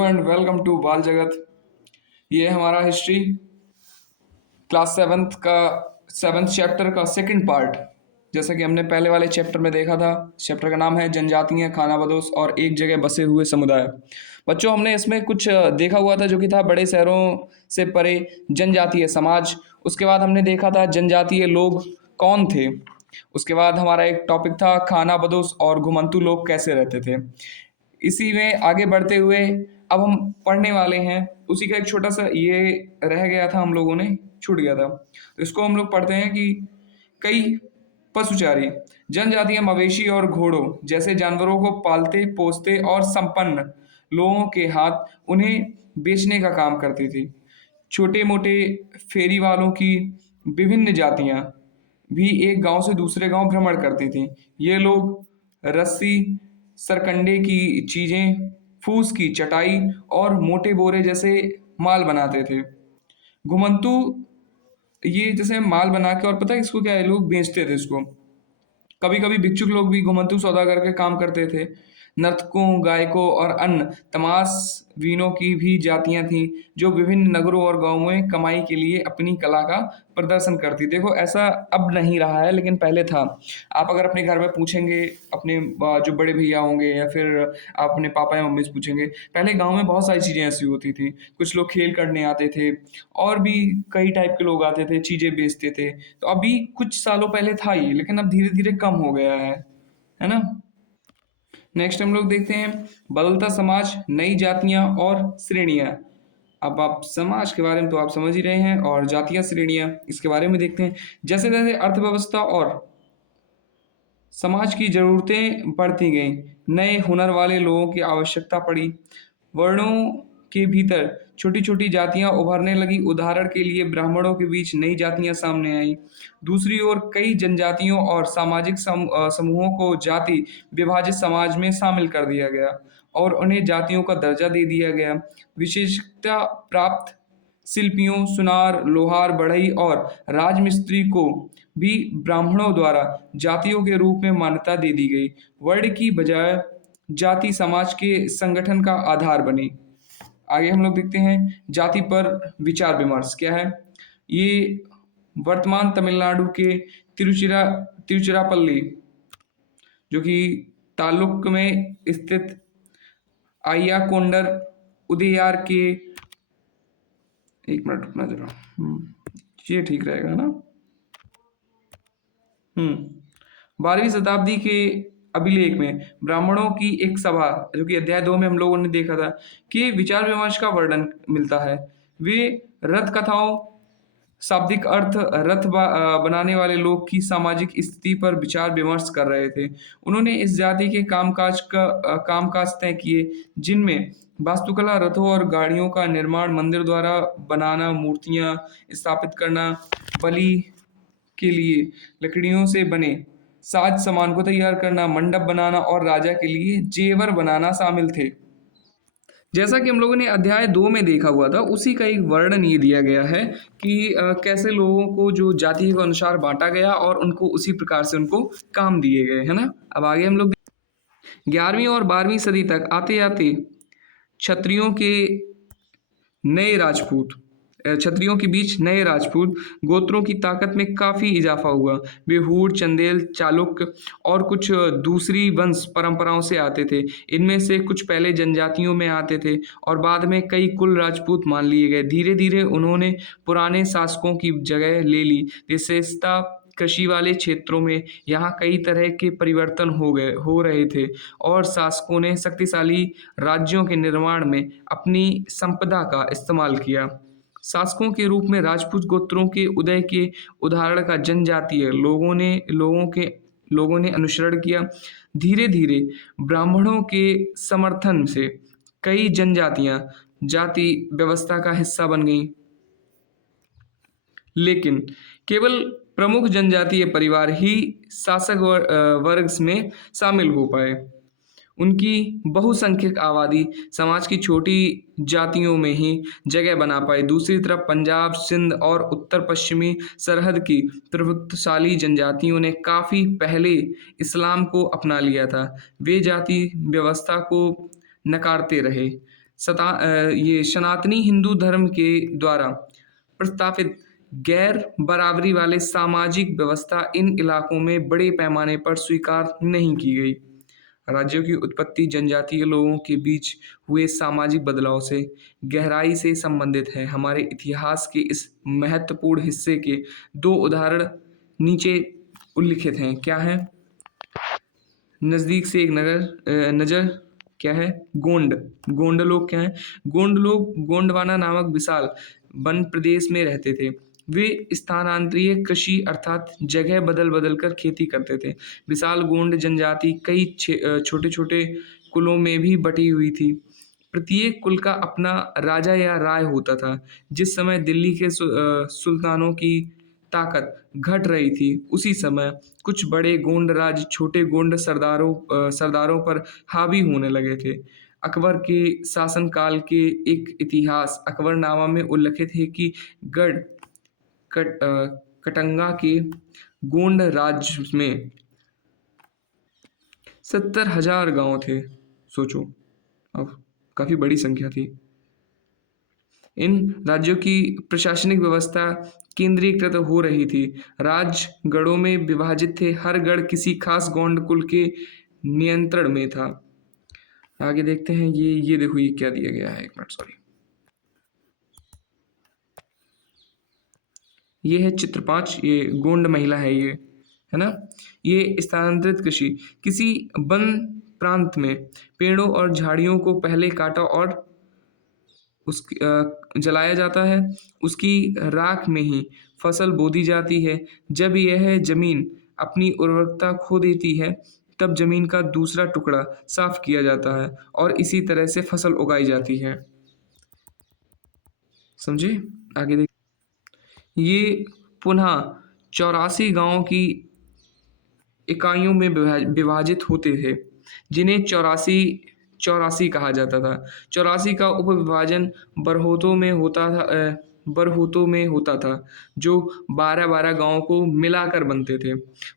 And welcome to बाल जगत। ये हमारा हिस्ट्री क्लास सेवन्थ का सेवन्थ चैप्टर का सेकंड पार्ट। जैसा कि हमने पहले वाले चैप्टर में देखा था, चैप्टर का नाम है जनजातियां, खानाबदोश और एक जगह बसे हुए समुदाय। बच्चों, हमने इसमें कुछ देखा हुआ था जो कि था बड़े शहरों से परे जनजातीय समाज। उसके बाद हमने देखा था जनजातीय लोग कौन थे। उसके बाद हमारा एक टॉपिक था खानाबदोश और घुमंतू लोग कैसे रहते थे। इसी में आगे बढ़ते हुए अब हम पढ़ने वाले हैं, उसी का एक छोटा सा ये रह गया था, हम लोगों ने छूट गया था, तो इसको हम लोग पढ़ते हैं कि कई पशुचारी जनजातियां मवेशी और घोड़ों जैसे जानवरों को पालते पोसते और संपन्न लोगों के हाथ उन्हें बेचने का काम करती थी। छोटे मोटे फेरी वालों की विभिन्न जातियां भी एक गांव से दूसरे गांव भ्रमण करती थीं। ये लोग रस्सी, सरकंडे की चीजें, फूस की चटाई और मोटे बोरे जैसे माल बनाते थे। घुमंतू ये जैसे माल बना के, और पता है इसको क्या है, लोग बेचते थे इसको। कभी कभी भिक्षुक लोग भी घुमंतू सौदा करके काम करते थे। नर्तकों, गायकों और अन्य तमाशबीनों की भी जातियां थीं जो विभिन्न नगरों और गांवों में कमाई के लिए अपनी कला का प्रदर्शन करती। देखो, ऐसा अब नहीं रहा है लेकिन पहले था। आप अगर अपने घर में पूछेंगे अपने जो बड़े भैया होंगे या फिर आप अपने पापा या मम्मी से पूछेंगे, पहले गांव में बहुत सारी चीज़ें ऐसी होती थी। कुछ लोग खेल करने आते थे और भी कई टाइप के लोग आते थे, चीज़ें बेचते थे। तो अभी कुछ सालों पहले था ये, लेकिन अब धीरे धीरे कम हो गया है ना। नेक्स्ट हम लोग देखते हैं बदलता समाज, नई जातियां और श्रेणियां। अब आप समाज के बारे में तो आप समझ ही रहे हैं, और जातियां श्रेणियां इसके बारे में देखते हैं। जैसे जैसे अर्थव्यवस्था और समाज की जरूरतें बढ़ती गईं, नए हुनर वाले लोगों की आवश्यकता पड़ी। वर्णों के भीतर छोटी छोटी जातियां उभरने लगी। उदाहरण के लिए ब्राह्मणों के बीच नई जातियां सामने आई। दूसरी ओर कई जनजातियों और सामाजिक समूहों को जाति विभाजित समाज में शामिल कर दिया गया और उन्हें जातियों का दर्जा दे दिया गया। विशेषता प्राप्त शिल्पियों, सुनार, लोहार, बढ़ई और राजमिस्त्री को भी ब्राह्मणों द्वारा जातियों के रूप में मान्यता दे दी गई। वर्ण की बजाय जाति समाज के संगठन का आधार बनी। आगे हम लोग देखते हैं जाति पर विचार विमर्श क्या है। ये वर्तमान तमिलनाडु के तिरुचिरा तिरुचिरापल्ली, जो कि तालुक में स्थित अय्याकोंडर उदययार के, एक मिनट रुकना जरा। ये ठीक रहेगा ना। 12वीं शताब्दी के अभिलेख में ब्राह्मणों की एक सभा, जो कि अध्याय 2 में हम लोगों ने देखा था, कि विचार विमर्श का वर्णन मिलता है। वे रथ कथाओं, शाब्दिक अर्थ, बनाने वाले लोग की सामाजिक स्थिति पर विचार विमर्श कर रहे थे। उन्होंने इस जाति के कामकाज तय किए, जिनमें वास्तुकला, रथों और गाड़ियों का निर्माण, मंदिर द्वारा बनाना, मूर्तियां स्थापित करना, बलि के लिए लकड़ियों से बने साज सामान को तैयार करना, मंडप बनाना और राजा के लिए जेवर बनाना शामिल थे। जैसा कि हम लोगों ने अध्याय 2 में देखा हुआ था, उसी का एक वर्णन ये दिया गया है कि कैसे लोगों को जो जाति के अनुसार बांटा गया और उनको उसी प्रकार से उनको काम दिए गए, है ना। अब आगे हम लोग 11वीं और 12वीं सदी तक आते आते क्षत्रियों के नए राजपूत क्षत्रियों के बीच नए राजपूत गोत्रों की ताकत में काफी इजाफा हुआ। वे हूण, चंदेल, चालुक्य और कुछ दूसरी वंश परंपराओं से आते थे। इनमें से कुछ पहले जनजातियों में आते थे और बाद में कई कुल राजपूत मान लिए गए। धीरे धीरे उन्होंने पुराने शासकों की जगह ले ली। विशेषता कृषि वाले क्षेत्रों में यहाँ कई तरह के परिवर्तन हो रहे थे और शासकों ने शक्तिशाली राज्यों के निर्माण में अपनी संपदा का इस्तेमाल किया। शासकों के रूप में राजपूत गोत्रों के उदय के उदाहरण का जनजातीय लोगों ने अनुसरण किया। धीरे धीरे ब्राह्मणों के समर्थन से कई जनजातियां जाति व्यवस्था का हिस्सा बन गईं, लेकिन केवल प्रमुख जनजातीय परिवार ही शासक वर्ग में शामिल हो पाए। उनकी बहुसंख्यक आबादी समाज की छोटी जातियों में ही जगह बना पाई। दूसरी तरफ पंजाब, सिंध और उत्तर पश्चिमी सरहद की प्रभुत्वशाली जनजातियों ने काफी पहले इस्लाम को अपना लिया था। वे जाति व्यवस्था को नकारते रहे। ये सनातनी हिंदू धर्म के द्वारा प्रस्तावित गैर बराबरी वाले सामाजिक व्यवस्था इन इलाकों में बड़े पैमाने पर स्वीकार नहीं की गई। राज्यों की उत्पत्ति जनजातीय लोगों के बीच हुए सामाजिक बदलाव से गहराई से संबंधित है। हमारे इतिहास के इस महत्वपूर्ण हिस्से के दो उदाहरण नीचे उल्लिखित हैं। क्या है? नज़दीक से एक नज़र क्या है? गोंड। गोंड लोग क्या हैं? गोंड लोग गोंडवाना नामक विशाल वन प्रदेश में रहते थे। वे स्थानांतरीय कृषि अर्थात जगह बदल बदल कर खेती करते थे। विशाल गोंड जनजाति कई छोटे छोटे कुलों में भी बटी हुई थी। प्रत्येक कुल का अपना राजा या राय होता था। जिस समय दिल्ली के सुल्तानों की ताकत घट रही थी, उसी समय कुछ बड़े गोंड राज्य छोटे गोंड सरदारों पर हावी होने लगे थे। अकबर के शासनकाल के एक इतिहास अकबरनामा में उल्लिखित है कि गढ़ कटंगा के गोंड राज्य में 70,000 गांव थे। सोचो, अब काफी बड़ी संख्या थी। इन राज्यों की प्रशासनिक व्यवस्था केंद्रीकृत हो रही थी। राज्य गढ़ों में विभाजित थे। हर गढ़ किसी खास गोंड कुल के नियंत्रण में था। आगे देखते हैं। ये देखो, ये क्या दिया गया है। एक मिनट, सॉरी। ये है चित्र 5। ये गोंड महिला है, ये है ना। ये स्थानांतरित कृषि। किसी वन प्रांत में पेड़ों और झाड़ियों को पहले काटा और जलाया जाता है। उसकी राख में ही फसल बो दी जाती है। जब यह जमीन अपनी उर्वरकता खो देती है, तब जमीन का दूसरा टुकड़ा साफ किया जाता है और इसी तरह से फसल उगाई जाती है। समझे? आगे देख। ये पुनः 84 गांवों की इकाइयों में विभाजित होते थे, जिन्हें चौरासी कहा जाता था। 84 का उपविभाजन बरहोतों में होता था, जो 12-12 गांवों को मिलाकर बनते थे।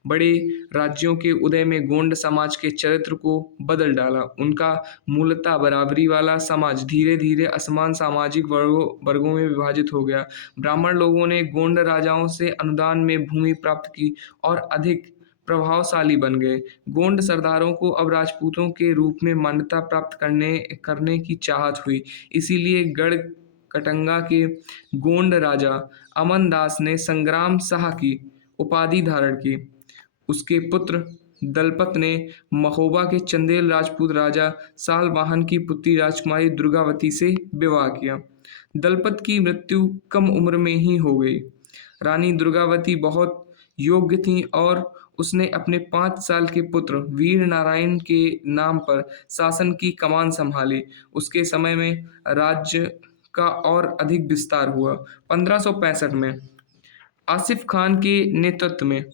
बड़े राज्यों के उदय में गोंड समाज के चरित्र को बदल डाला। उनका मूलतः बराबरी वाला समाज धीरे धीरे असमान सामाजिक वर्गों में विभाजित हो गया। ब्राह्मण लोगों ने गोंड राजाओं से अनुदान में भूमि प्राप्त की और अधिक प्रभावशाली बन गए। गोंड सरदारों को अब राजपूतों के रूप में मान्यता प्राप्त करने की चाहत हुई। इसीलिए गढ़ कटंगा के गोंड राजा अमन दास ने संग्राम शाह की उपाधि धारण की। उसके पुत्र दलपत ने महोबा के चंदेल राजपूत राजा सालवाहन की पुत्री राजकुमारी दुर्गावती से विवाह किया। दलपत की मृत्यु कम उम्र में ही हो गई। रानी दुर्गावती बहुत योग्य थी और उसने अपने 5 साल के पुत्र वीर नारायण के नाम पर शासन की कमान संभाली। उसके समय में राज्य का और अधिक विस्तार हुआ। 1565 में आसिफ खान के नेतृत्व में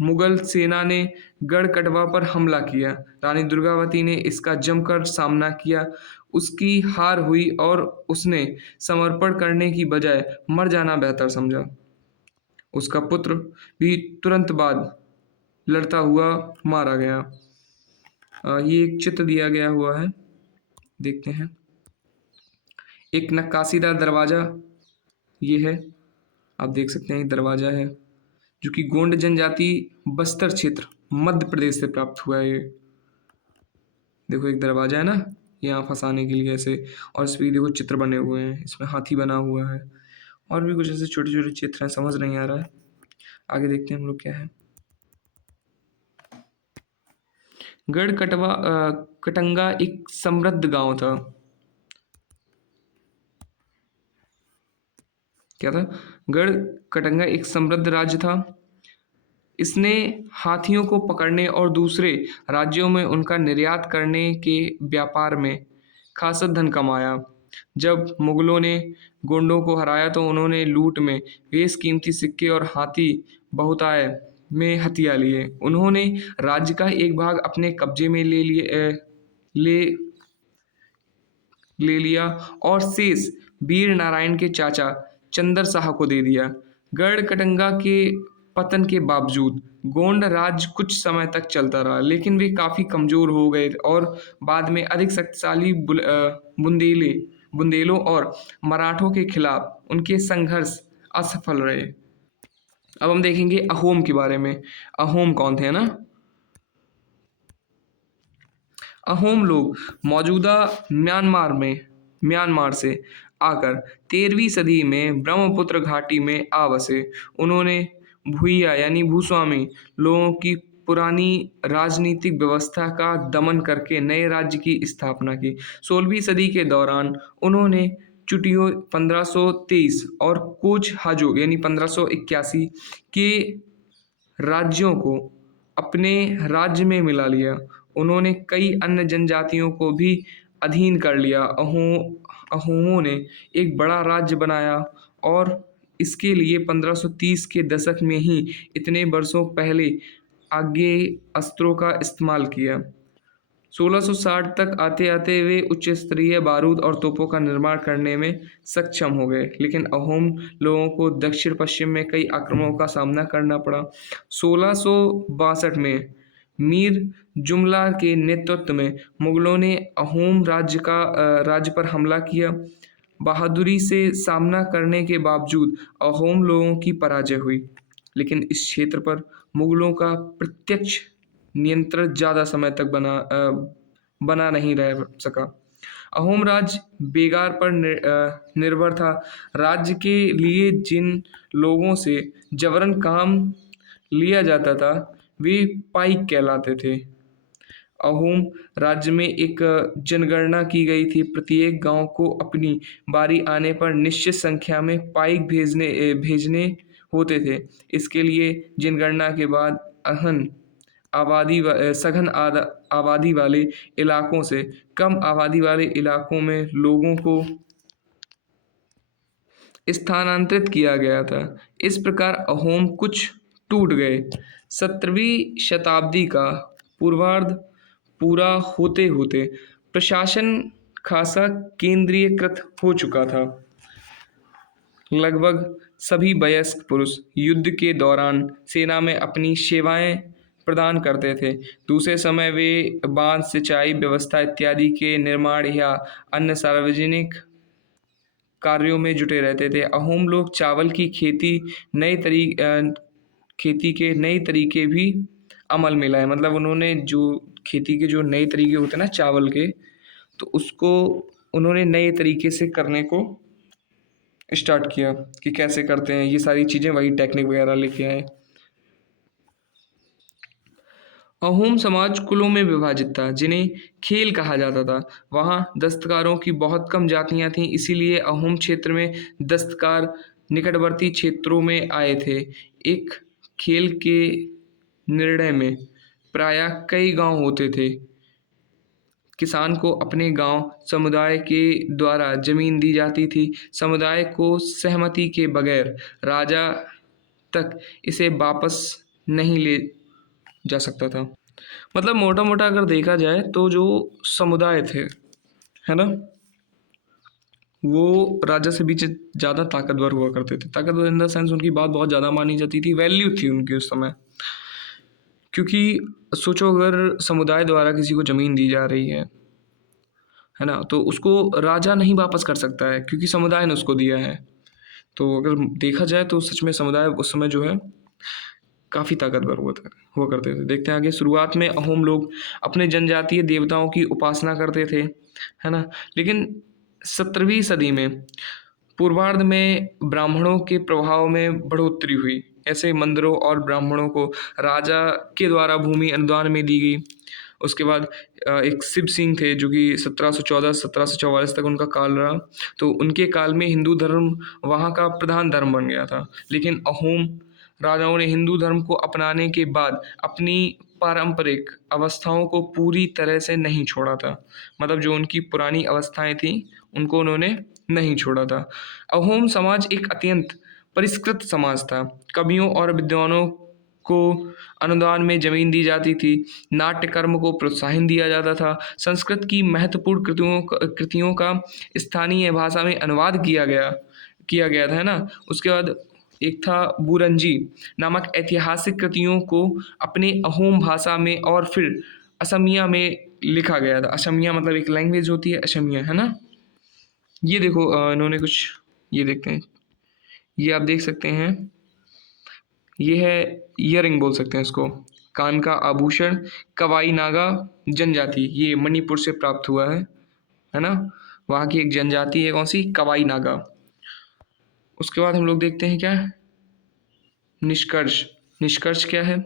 मुगल सेना ने गढ़ कटवा पर हमला किया। रानी दुर्गावती ने इसका जमकर सामना किया। उसकी हार हुई और उसने समर्पण करने की बजाय मर जाना बेहतर समझा। उसका पुत्र भी तुरंत बाद लड़ता हुआ मारा गया। ये एक चित्र दिया गया हुआ है, देखते हैं। एक नक्काशीदार दरवाजा ये है, आप देख सकते हैं। दरवाजा है जो कि गोंड जनजाति बस्तर क्षेत्र मध्य प्रदेश से प्राप्त हुआ है। ये देखो, एक दरवाजा है ना, यहाँ फंसाने के लिए ऐसे, और इस पर देखो चित्र बने हुए हैं। इसमें हाथी बना हुआ है और भी कुछ ऐसे छोटे छोटे चित्र हैं, समझ नहीं आ रहा है। आगे देखते हैं हम लोग क्या है। गढ़ कटंगा एक समृद्ध गांव था। क्या था? गढ़ कटंगा एक समृद्ध राज्य था। इसने हाथियों को पकड़ने और दूसरे राज्यों में उनका निर्यात करने के व्यापार में खासा धन कमाया। जब मुगलों ने गोंडों को हराया तो उन्होंने लूट में बेशकीमती सिक्के और हाथी बहुतायत में हथिया लिए। उन्होंने राज्य का एक भाग अपने कब्जे में ले लिया और शेष वीर नारायण के चाचा चंदर शाह को दे दिया। गढ़ कटंगा के पतन के बावजूद गोंड राज्य कुछ समय तक चलता रहा, लेकिन वे काफ़ी कमज़ोर हो गए और बाद में अधिक शक्तिशाली बुंदेलों और मराठों के खिलाफ उनके संघर्ष असफल रहे। अब हम देखेंगे अहोम के बारे में। अहोम कौन थे, है ना? अहोम लोग मौजूदा म्यांमार से आकर 13वीं सदी में ब्रह्मपुत्र घाटी में आ बसे। उन्होंने भूया यानी भूस्वामी लोगों की पुरानी राजनीतिक व्यवस्था का दमन करके नए राज्य की स्थापना की। 16वीं सदी के दौरान उन्होंने चुटियो 1523 और कोच हाजो यानी 1581 के राज्यों को अपने राज्य में मिला लिया। उन्होंने कई अन्य जनजातियों को भी अधीन कर लिया। अहोमों ने एक बड़ा राज्य बनाया और इसके लिए 1530 के दशक में ही इतने वर्षों पहले आगे अस्त्रों का इस्तेमाल किया। 1660 तक आते आते वे उच्च स्तरीय बारूद और तोपों का निर्माण करने में सक्षम हो गए, लेकिन अहोम लोगों को दक्षिण पश्चिम में कई आक्रमणों का सामना करना पड़ा। 1662 में मीर जुमला के नेतृत्व में मुगलों ने अहोम राज्य पर हमला किया। बहादुरी से सामना करने के बावजूद अहोम लोगों की पराजय हुई, लेकिन इस क्षेत्र पर मुगलों का प्रत्यक्ष नियंत्रण ज़्यादा समय तक बना नहीं रह सका। अहोम राज्य बेगार पर निर्भर था। राज्य के लिए जिन लोगों से जबरन काम लिया जाता था वे पाइक कहलाते थे। अहोम राज्य में एक जनगणना की गई थी। प्रत्येक गांव को अपनी बारी आने पर निश्चित संख्या में पाइक भेजने होते थे। इसके लिए जनगणना के बाद सघन आबादी वाले इलाकों से कम आबादी वाले इलाकों में लोगों को स्थानांतरित किया गया था। इस प्रकार अहोम कुछ टूट गए। 17वीं शताब्दी का पूर्वार्ध पूरा होते होते प्रशासन खासा केंद्रीयकृत हो चुका था। लगभग सभी वयस्क पुरुष युद्ध के दौरान सेना में अपनी सेवाएं प्रदान करते थे। दूसरे समय वे बांध, सिंचाई व्यवस्था इत्यादि के निर्माण या अन्य सार्वजनिक कार्यों में जुटे रहते थे। अहोम लोग चावल की खेती के नए तरीके भी अमल में लाए। मतलब उन्होंने जो खेती के जो नए तरीके होते हैं ना चावल के, तो उसको उन्होंने नए तरीके से करने को स्टार्ट किया कि कैसे करते हैं ये सारी चीज़ें, वही टेक्निक वगैरह लेके आए। अहोम समाज कुलों में विभाजित था जिन्हें खेल कहा जाता था। वहाँ दस्तकारों की बहुत कम जातियाँ थीं, इसीलिए अहोम क्षेत्र में दस्तकार निकटवर्ती क्षेत्रों में आए थे। एक खेल के निर्णय में प्रायः कई गांव होते थे। किसान को अपने गांव समुदाय के द्वारा जमीन दी जाती थी। समुदाय को सहमति के बगैर राजा तक इसे वापस नहीं ले जा सकता था। मतलब मोटा मोटा अगर देखा जाए तो जो समुदाय थे, है ना, वो राजा से भी ज़्यादा ताकतवर हुआ करते थे। ताकतवर इन द सेंस उनकी बात बहुत ज़्यादा मानी जाती थी, वैल्यू थी उनकी उस समय। क्योंकि सोचो अगर समुदाय द्वारा किसी को ज़मीन दी जा रही है ना, तो उसको राजा नहीं वापस कर सकता है क्योंकि समुदाय ने उसको दिया है। तो अगर देखा जाए तो सच में समुदाय उस समय जो है काफ़ी ताकतवर हुआ करते थे। देखते हैं आगे। शुरुआत में अहोम लोग अपने जनजातीय देवताओं की उपासना करते थे, है ना, लेकिन 17वीं सदी में पूर्वार्ध में ब्राह्मणों के प्रभाव में बढ़ोतरी हुई। ऐसे मंदिरों और ब्राह्मणों को राजा के द्वारा भूमि अनुदान में दी गई। उसके बाद एक शिव सिंह थे जो कि 1714-1744 तक उनका काल रहा। तो उनके काल में हिंदू धर्म वहाँ का प्रधान धर्म बन गया था। लेकिन अहोम राजाओं ने हिंदू धर्म को अपनाने के बाद अपनी पारंपरिक अवस्थाओं को पूरी तरह से नहीं छोड़ा था। मतलब जो उनकी पुरानी अवस्थाएं थीं उनको उन्होंने नहीं छोड़ा था। अहोम समाज एक अत्यंत परिष्कृत समाज था। कवियों और विद्वानों को अनुदान में जमीन दी जाती थी। नाट्य कर्म को प्रोत्साहन दिया जाता था। संस्कृत की महत्वपूर्ण कृतियों का स्थानीय भाषा में अनुवाद किया गया था, है ना। उसके बाद एक था बुरंजी नामक ऐतिहासिक कृतियों को अपने अहोम भाषा में और फिर असमिया में लिखा गया था। असमिया मतलब एक लैंग्वेज होती है, असमिया, है ना। ये देखो इन्होंने कुछ, ये देखते हैं, ये आप देख सकते हैं, ये है ईयरिंग बोल सकते हैं इसको, कान का आभूषण, कवाई नागा जनजाति, ये मणिपुर से प्राप्त हुआ है ना। वहाँ की एक जनजाति है, कौन सी, कवाई नागा। उसके बाद हम लोग देखते हैं क्या है, निष्कर्ष। निष्कर्ष क्या है,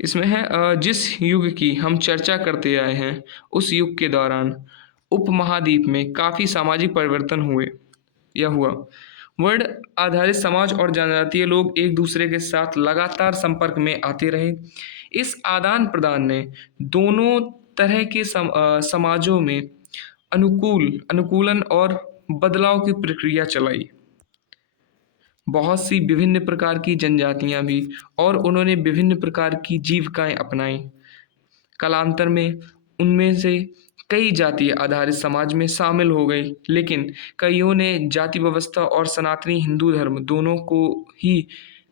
इसमें है जिस युग की हम चर्चा करते आए हैं उस युग के दौरान उपमहाद्वीप में काफ़ी सामाजिक परिवर्तन हुए या हुआ। वर्ण आधारित समाज और जनजातीय लोग एक दूसरे के साथ लगातार संपर्क में आते रहे। इस आदान प्रदान ने दोनों तरह के समाजों में अनुकूलन और बदलाव की प्रक्रिया चलाई। बहुत सी विभिन्न प्रकार की जनजातियां भी, और उन्होंने विभिन्न प्रकार की जीविकाएं अपनाई। कालांतर में उनमें से कई जातीय आधारित समाज में शामिल हो गई, लेकिन कईयों ने जाति व्यवस्था और सनातनी हिंदू धर्म दोनों को ही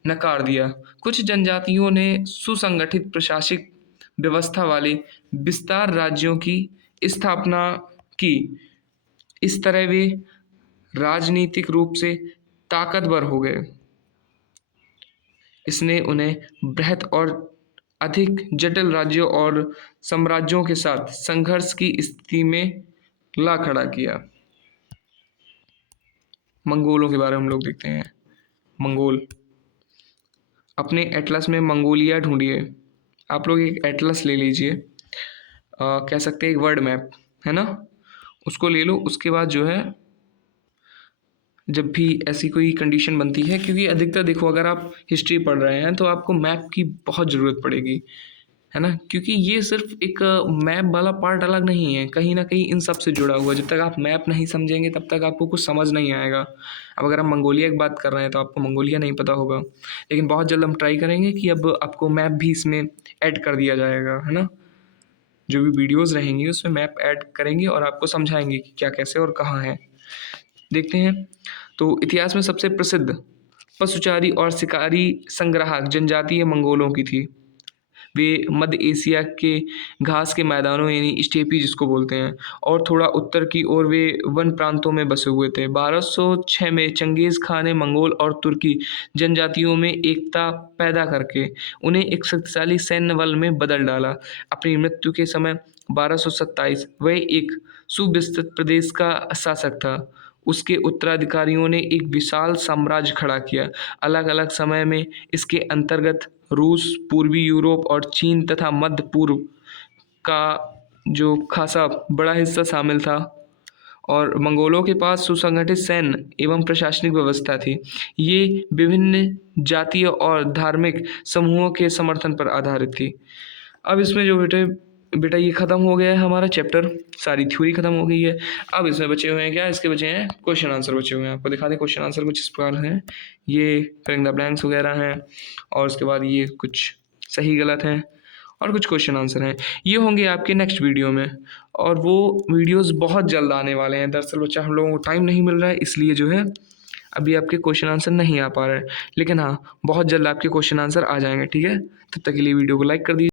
नकार दिया। कुछ जनजातियों ने सुसंगठित प्रशासनिक व्यवस्था वाले विस्तार राज्यों की स्थापना की। इस तरह वे राजनीतिक रूप से ताकतवर हो गए। इसने उन्हें बृहत और अधिक जटिल राज्यों और साम्राज्यों के साथ संघर्ष की स्थिति में ला खड़ा किया। मंगोलों के बारे में हम लोग देखते हैं। मंगोल, अपने एटलस में मंगोलिया ढूंढिए। आप लोग एक एटलस ले लीजिए, कह सकते हैं एक वर्ल्ड मैप, है ना, उसको ले लो। उसके बाद जो है, जब भी ऐसी कोई कंडीशन बनती है, क्योंकि अधिकतर देखो अगर आप हिस्ट्री पढ़ रहे हैं तो आपको मैप की बहुत ज़रूरत पड़ेगी, है ना, क्योंकि ये सिर्फ एक मैप वाला पार्ट अलग नहीं है, कहीं ना कहीं इन सब से जुड़ा हुआ। जब तक आप मैप नहीं समझेंगे तब तक आपको कुछ समझ नहीं आएगा। अब अगर हम मंगोलिया की बात कर रहे हैं तो आपको मंगोलिया नहीं पता होगा, लेकिन बहुत जल्द हम ट्राई करेंगे कि अब आपको मैप भी इसमें ऐड कर दिया जाएगा, है ना। जो भी वीडियोज़ रहेंगी उसमें मैप ऐड करेंगे और आपको समझाएंगे कि क्या कैसे और कहाँ है। देखते हैं, तो इतिहास में सबसे प्रसिद्ध पशुचारी और शिकारी संग्राहक जनजातीय मंगोलों की थी। वे मध्य एशिया के घास के मैदानों यानी स्टेपी जिसको बोलते हैं, और थोड़ा उत्तर की ओर वे वन प्रांतों में बसे हुए थे। 1206 में चंगेज़ खान ने मंगोल और तुर्की जनजातियों में एकता पैदा करके उन्हें एक शक्तिशाली सैन्य बल में बदल डाला। अपनी मृत्यु के समय 1227 वह एक सुविस्तृत प्रदेश का शासक था। उसके उत्तराधिकारियों ने एक विशाल साम्राज्य खड़ा किया। अलग अलग समय में इसके अंतर्गत रूस, पूर्वी यूरोप और चीन तथा मध्य पूर्व का जो खासा बड़ा हिस्सा शामिल था। और मंगोलों के पास सुसंगठित सैन्य एवं प्रशासनिक व्यवस्था थी। ये विभिन्न जातीय और धार्मिक समूहों के समर्थन पर आधारित थी। अब इसमें जो बेटा ये ख़त्म हो गया है हमारा चैप्टर, सारी थ्योरी ख़त्म हो गई है। अब इसमें बचे हुए हैं क्या, इसके बचे हैं क्वेश्चन आंसर बचे हुए हैं। आपको दिखा दें क्वेश्चन आंसर कुछ इस प्रकार हैं, ये फिलिंग द ब्लैंक्स वगैरह हैं, और उसके बाद ये कुछ सही गलत हैं और कुछ क्वेश्चन आंसर हैं। ये होंगे आपके नेक्स्ट वीडियो में, और वो वीडियोज़ बहुत जल्द आने वाले हैं। दरअसल बच्चा हम लोगों को टाइम नहीं मिल रहा है, इसलिए जो है अभी आपके क्वेश्चन आंसर नहीं आ पा रहे हैं, लेकिन हाँ बहुत जल्द आपके क्वेश्चन आंसर आ जाएंगे, ठीक है। तब तक के लिए वीडियो को लाइक कर दीजिए।